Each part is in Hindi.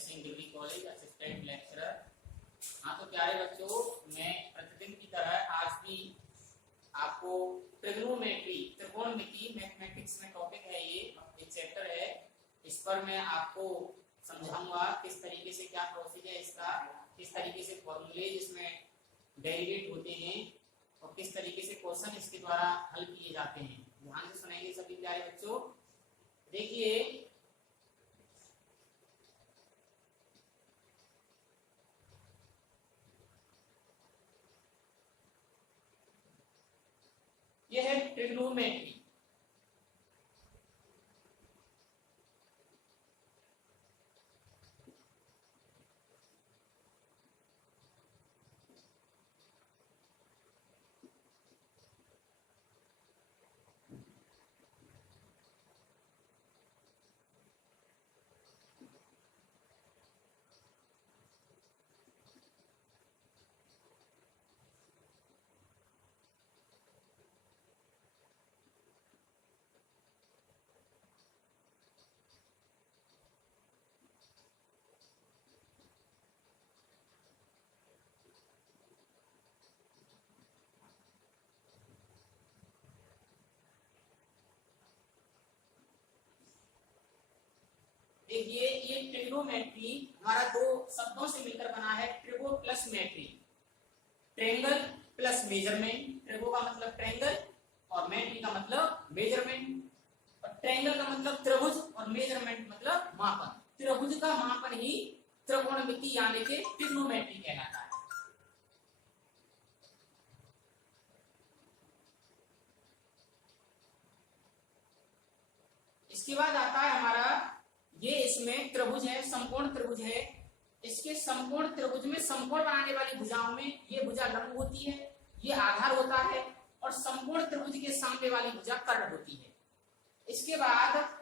Singh degree college assistant lecturer. हाँ तो प्यारे बच्चों, मैं प्रतिदिन की तरह आज भी आपको ट्रिग्नोमेट्री त्रिकोणमिति मैथमेटिक्स में टॉपिक है, ये एक चैप्टर है। इस पर मैं आपको समझाऊंगा किस तरीके से क्या प्रोसीजर है इसका, किस तरीके से फॉर्मूले इसमें डेरिवेट होते हैं और किस तरीके से क्वेश्चन इसके द्वारा हल किए जाते हैं। ध्यान से सुनेंगे सभी प्यारे बच्चों। देखिए यह है ट्रिग्नोमेट्री। देखिए ये ट्रिग्नोमेट्री हमारा दो शब्दों से मिलकर बना है, trigo plus metry. Triangle plus measurement. Trigo का मतलब ट्रेंगल और मेट्री का मतलब मेजरमेंट। और ट्रेंगल का मतलब त्रिभुज और मेजरमेंट मतलब मापन। त्रिभुज का मापन ही त्रिकोणमिति यानी कि ट्रिग्नोमेट्री कहलाता है। इसके बाद आता है हमारा ये, इसमें त्रिभुज है, समकोण त्रिभुज है। इसके समकोण त्रिभुज में समकोण बनाने वाली भुजाओं में ये भुजा लंब होती है, ये आधार होता है, और समकोण त्रिभुज के सामने वाली भुजा कर्ण होती है। इसके बाद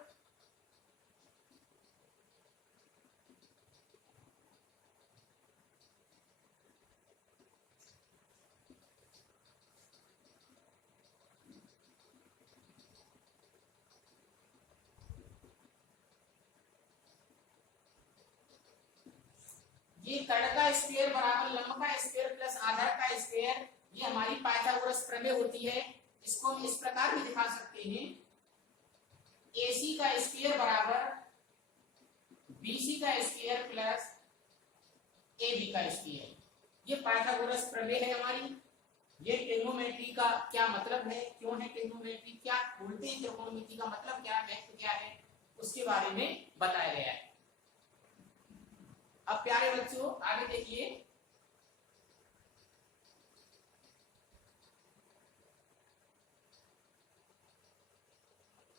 ये कर्ण का स्क्वायर बराबर लंब का स्क्वायर प्लस आधार का स्क्वायर, ये हमारी पाइथागोरस प्रमेय होती है। इसको हम इस प्रकार भी दिखा सकते हैं, AC का स्क्वायर बराबर BC का स्क्वायर प्लस AB का स्क्वायर। ये पाइथागोरस प्रमेय है हमारी। ये ट्रिग्नोमेट्री का क्या मतलब है, क्यों है ट्रिग्नोमेट्री, क्या बोलते हैं त्रिकोणमिति का मतलब क्या है, क्या है, उसके बारे में बताया गया है। अब प्यारे बच्चों आगे देखिए,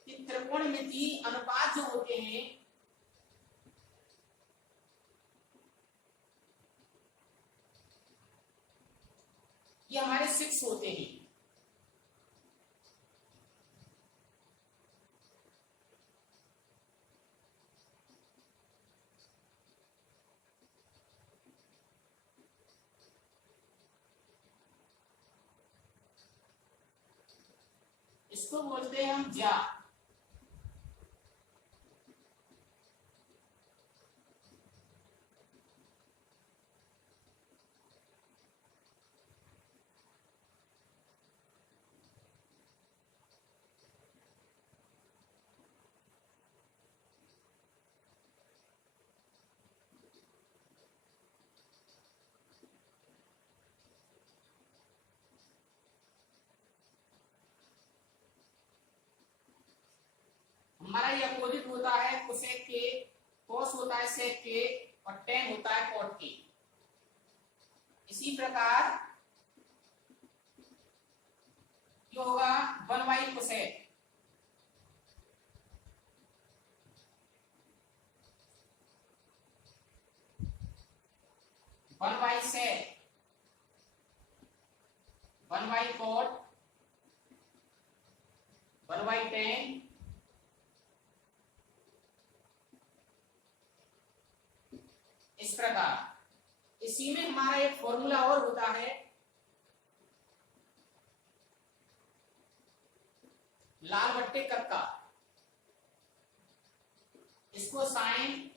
कि त्रिकोणमिति अनुपात जो होते हैं ये हमारे 6 होते हैं। इसको बोलते हैं हम ज्या। हमारा ये अपोजिट होता है कोसेक के, कोस होता है सेक के, और टेन होता है कॉट के। इसी प्रकार जो होगा 1 कोसेक, 1 सेक, 1 कॉट, 1 टेन, इस प्रकार। इसी में हमारा एक फॉर्मूला और होता है, लाल बट्टे कक्का। इसको साइन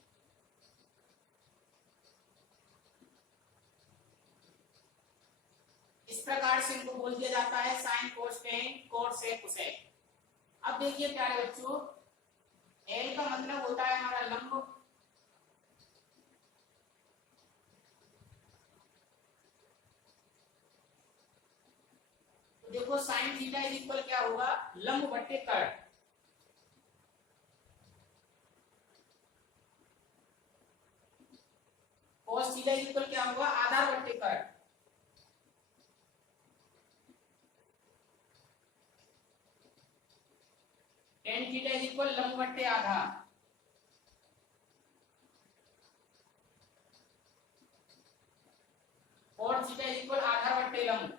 प्रकार से इनको बोल दिया जाता है sine cos tan cot sec cosec. अब देखिए प्यारे बच्चों, एल का मतलब होता है हमारा लंब, तो देखो साइन थीटा इज इक्वल क्या होगा, लंब बट्टे कर्ण। कोस थीटा इज इक्वल क्या होगा, आधार बट्टे कर्ण। टेन थीटा इज इक्वल लंब बट्टे आधार। कोट थीटा इज इक्वल आधार बट्टे लंब।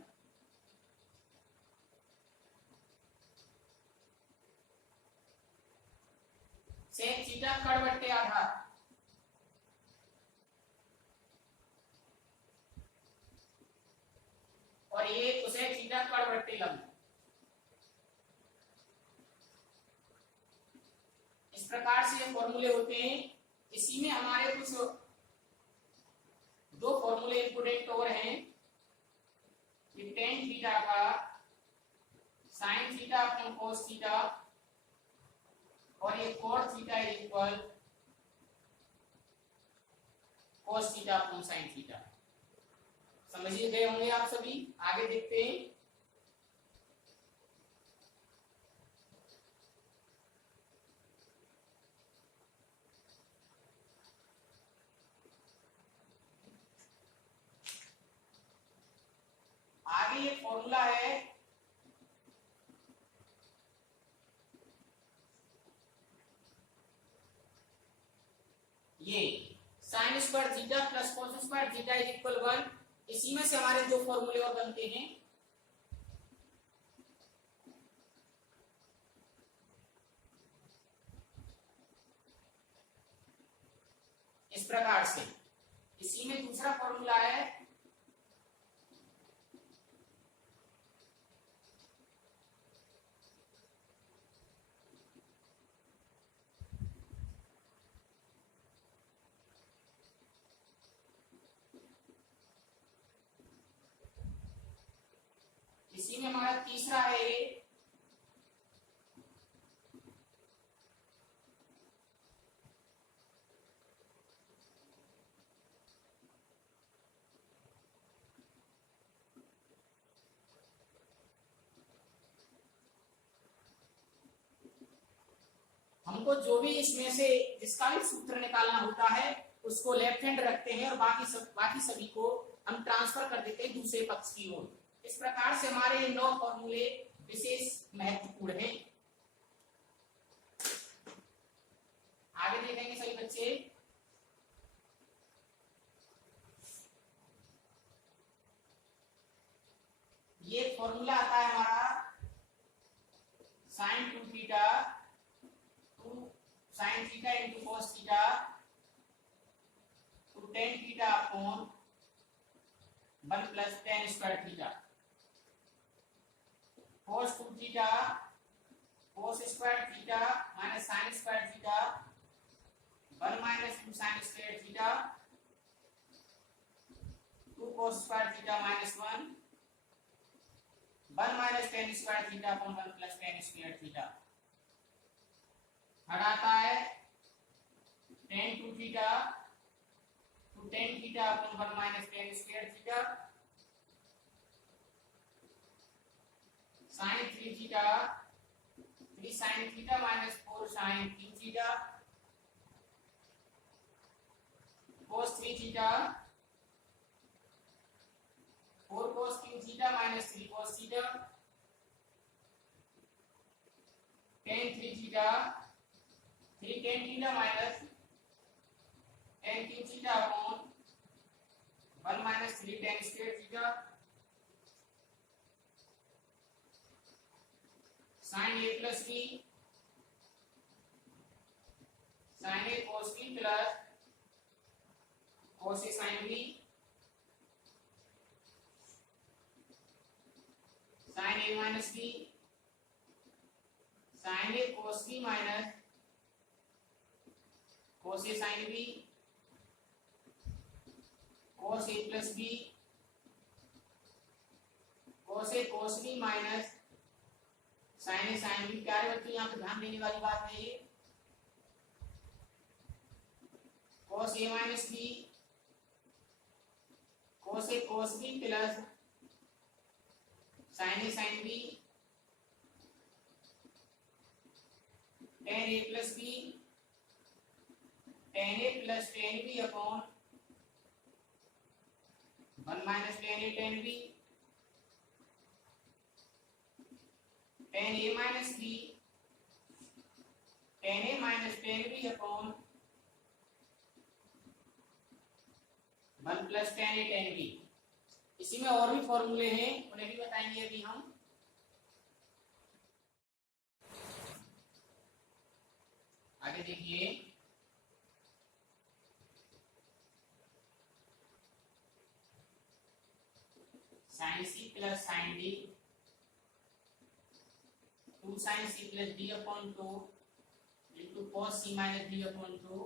सेक थीटा कर्ण बट्टे आधार। और ये कोसेक थीटा कर्ण बट्टे लंब। इस प्रकार से ये फॉर्मूले होते हैं। इसी में हमारे कुछ दो फॉर्मूले इंपोर्टेंट और हैं कि टेन थीटा का sine theta upon cos theta और ये cot theta is equal cos theta upon sine theta. समझिए गए होंगे आप सभी। आगे देखते हैं। आगे ये फॉर्मूला है ये sign square theta plus cos square theta is equal 1। इसी में से हमारे दो फॉर्मूले और बनते हैं। इस प्रकार से इसी में दूसरा फॉर्मूला है इसी में हमारा तीसरा है हमको जो भी इसमें से जिसका भी सूत्र निकालना होता है उसको लेफ्ट हैंड रखते हैं और बाकी सभी को हम ट्रांसफर कर देते हैं दूसरे पक्ष की ओर। इस प्रकार से हमारे 9 फॉर्मूले विशेष महत्वपूर्ण हैं। आगे देखेंगे सभी बच्चे। ये फॉर्मूला आता है हमारा sine 2 theta sine theta into cos theta two tan theta upon 1 plus tan square theta. Cos 2 theta cos square theta minus sine square theta 1 minus 2 sine square theta 2 cos square theta minus 1 1 minus tan square theta upon 1 plus tan square theta. हटाता है tan two theta upon 1 minus tan square theta sine 3 theta 3 sine theta minus 4 sine 3 theta cos 3 theta 4 cos 3 theta minus 3 cos theta tan 3 theta 3 tan theta minus tan 3 theta upon 1 minus 3 tan square theta sine a plus b sine a cos b plus cos a sin b sine a minus b sine a cos b minus cos a sin b cos a plus b cos A cos B minus sin A sin B। प्यारे बच्चों यहाँ पे ध्यान देने वाली बात है ये cos A minus B cos A cos B plus sin A sin B tan A plus B tan A plus tan B upon 1 minus tan A tan B tan A minus B tan A minus tan B upon 1 plus tan A tan B। इसी में और भी फॉर्मूले हैं, उन्हें भी बताएंगे अभी हम। आगे देखिए sin C plus sin D 2 sin C plus D upon 2 into cos C minus D upon 2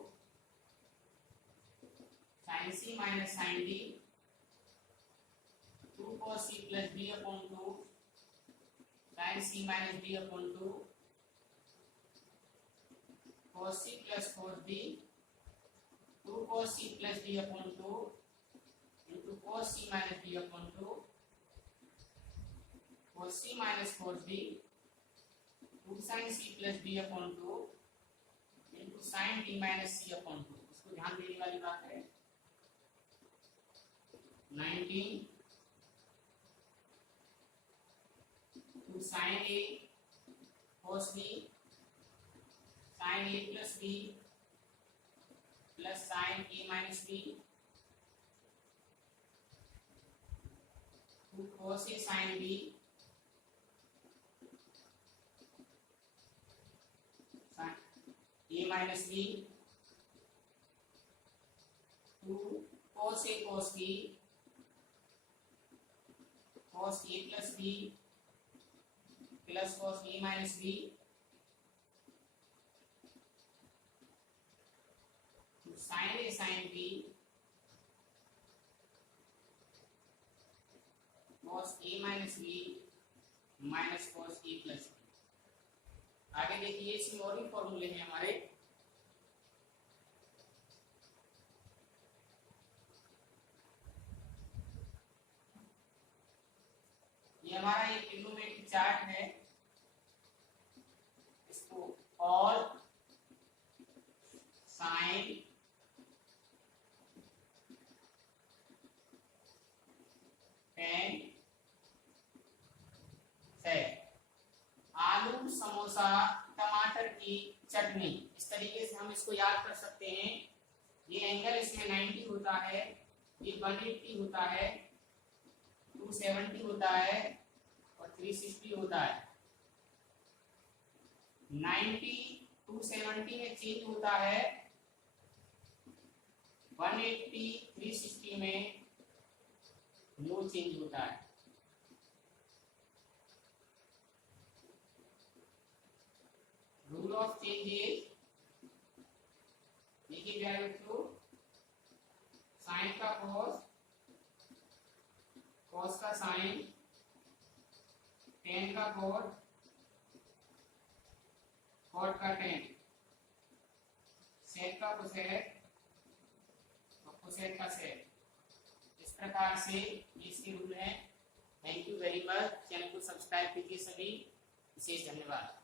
sin C minus sin D 2 cos C plus D upon 2 sin C minus D upon 2 cos C plus cos D 2 cos C plus D upon 2 into cos C minus D upon 2 cos C minus cos D 2 sin C plus D upon 2 into sin D minus C upon 2। इसको ध्यान देने वाली बात है। 19 2 sin A cos B sin A plus B plus sin A minus B 2 cos A sin B A minus B 2 cos A cos B cos A plus B plus cos A minus B sin A sin B cos A minus B minus cos A plus B। आगे देखिए इसमें और भी फॉर्मूले हैं हमारे। ये हमारा एक ट्रिग्नोमेट्रिक चार्ट है, इसको ऑल साइन टेन सेक आलू समोसा टमाटर की चटनी, इस तरीके से हम इसको याद कर सकते हैं। ये एंगल इसमें 90 होता है, ये 180 होता है, 270 होता है और 360 होता है। 90 270 में चेंज होता है, 180 360 में नो चेंज होता है। रूल ऑफ चेंज इज, देखिए प्यारे बच्चों, साइन का कॉस, कॉस का साइन, टेन का कॉट, कॉट का टेन, सेक का कोसेक और कोसेक का सेक। इस प्रकार से इसके रूल है। Thank you very much. Channel को सब्सक्राइब कीजिए सभी। विशेष धन्यवाद।